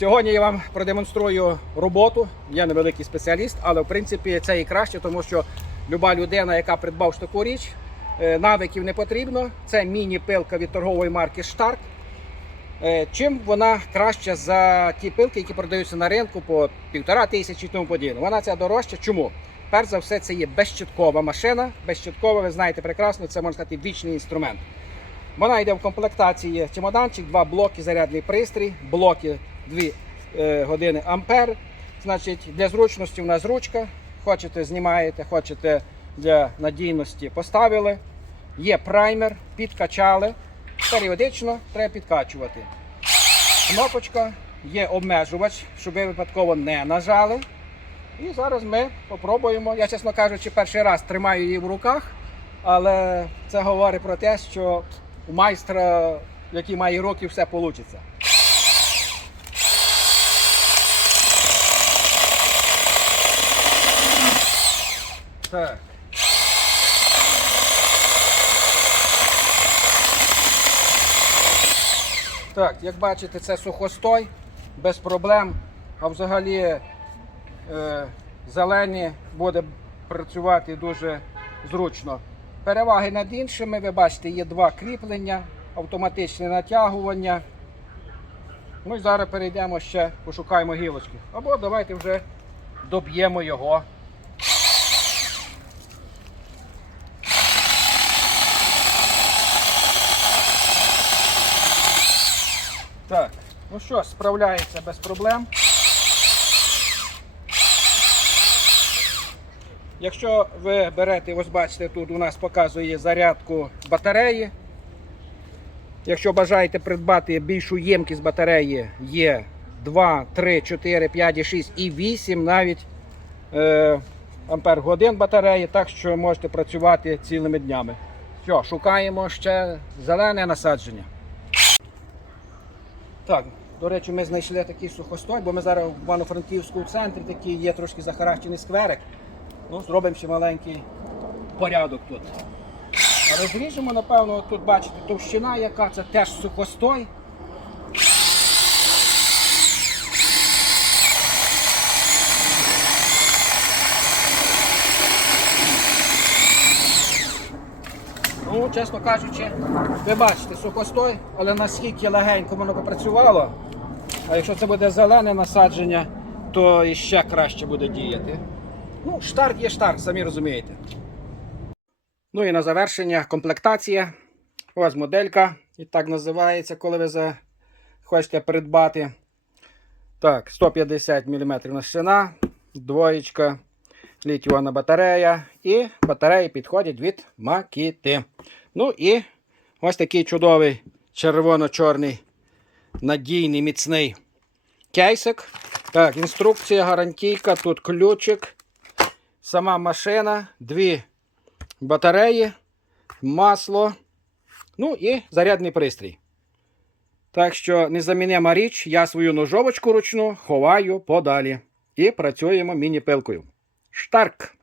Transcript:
Сьогодні я вам продемонструю роботу. Я невеликий спеціаліст, але в принципі це і краще, тому що люба людина, яка придбав таку річ, е, навиків не потрібно. Це міні-пилка від торгової марки Stark. Е, Чим вона краща за ті пилки, які продаються на ринку по півтора тисячі і тому подібне. Вона ця дорожча. Чому? Перш за все, це є безщиткова машина. Безщиткова, ви знаєте прекрасно, це можна сказати вічний інструмент. Вона йде в комплектації чемоданчик, два блоки, зарядний пристрій, блоки 2 е, години ампер. Значить, для зручності у нас ручка. Хочете, знімаєте, хочете для надійності поставили. Є праймер, підкачали. Періодично треба підкачувати. Кнопочка, є обмежувач, щоб ви випадково не нажали. І зараз ми спробуємо. Я, чесно кажучи, перший раз тримаю її в руках, але це говорить про те, що у майстра, який має руки, все вийде. Так. Так, як бачите, це сухостой, без проблем. А взагалі е, зелені буде працювати дуже зручно. Переваги над іншими, ви бачите, є два кріплення, автоматичне натягування. Ну і зараз перейдемо ще, пошукаємо гілочки. Або давайте вже доб'ємо його. Так, ну що, справляється без проблем. Якщо ви берете, ось бачите, тут у нас показує зарядку батареї. Якщо бажаєте придбати більшу ємкість батареї, є 2, 3, 4, 5, 6 і 8 навіть е, ампер годин батареї, так що можете працювати цілими днями. Все, шукаємо ще зелене насадження. Так, до речі, ми знайшли такий сухостой, бо ми зараз в Івано-Франківському центрі такий є трошки захаращений скверик. Ну, зробимо ще маленький порядок тут. Але зріжемо, напевно, тут бачите, товщина яка, це теж сухостой. Ну, чесно кажучи, ви бачите, сухостой, але наскільки легенько воно попрацювало. А якщо це буде зелене насадження, то іще краще буде діяти. Ну, штарт є штарт, самі розумієте. Ну і на завершення комплектація. Ось моделька, і так називається, коли ви за... хочете придбати. Так, 150 мм шина, двоєчка, літіонна батарея. І батареї підходять від Makiti. Ну і ось такий чудовий червоно-чорний надійний міцний кейсик. Так, інструкція, гарантійка, тут ключик, сама машина, дві батареї, масло, ну і зарядний пристрій. Так що незамінима річ, я свою ножовочку ручну ховаю подалі. І працюємо міні-пилкою. Штарк!